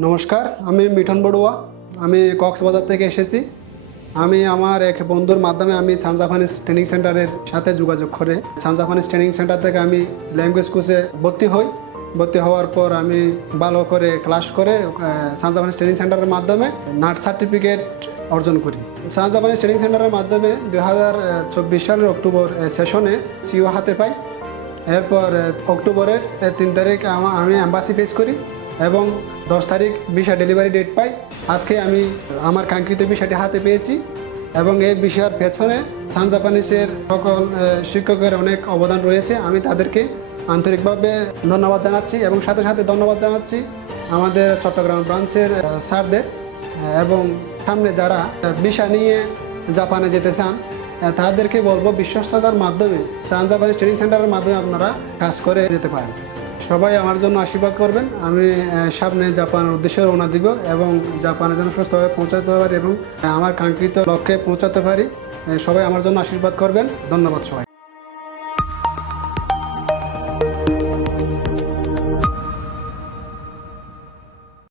নমস্কার, আমি মিঠন বড়ুয়া। আমি কক্সবাজার থেকে এসেছি। আমি আমার এক বন্ধুর মাধ্যমে আমি ছানজাপানিজ ট্রেনিং সেন্টারের সাথে যোগাযোগ করে ছানজাপানিজ ট্রেনিং সেন্টার থেকে আমি ল্যাঙ্গুয়েজ কোর্সে ভর্তি হই। ভর্তি হওয়ার পর আমি ভালো করে ক্লাস করে সানজাপানিজ ট্রেনিং সেন্টারের মাধ্যমে নাট সার্টিফিকেট অর্জন করি। সানজাপানিজ ট্রেনিং সেন্টারের মাধ্যমে দু হাজার চব্বিশ সালের অক্টোবর সেশনে সিও হাতে পাই। এরপর অক্টোবরের তিন তারিখ আমি অ্যাম্বাসি ফেস করি। এবং দশ তারিখ ভিসা ডেলিভারি ডেট পাই। আজকে আমি আমার কাঙ্ক্ষিত বিষয়টি হাতে পেয়েছি এবং এই বিষয়ের পেছনে সান জাপানিসের সকল শিক্ষকের অনেক অবদান রয়েছে। আমি তাদেরকে আন্তরিকভাবে ধন্যবাদ জানাচ্ছি এবং সাথে সাথে ধন্যবাদ জানাচ্ছি আমাদের চট্টগ্রাম ব্রাঞ্চের স্যারদের এবং সামনে যারা বিষা নিয়ে জাপানে যেতে চান তাদেরকে বলব বিশ্বস্ততার মাধ্যমে, সান জাপানিজ ট্রেনিং সেন্টারের মাধ্যমে আপনারা কাজ করে যেতে পারেন। সবাই আমার জন্য আশীর্বাদ করবেন। আমি সামনে জাপানের উদ্দেশ্যে রওনা দিব এবং জাপানে যেন সুস্থভাবে পৌঁছাতে পারি এবং আমার কাঙ্ক্ষিত লক্ষ্যে পৌঁছাতে পারি। সবাই আমার জন্য আশীর্বাদ করবেন। ধন্যবাদ সবাই।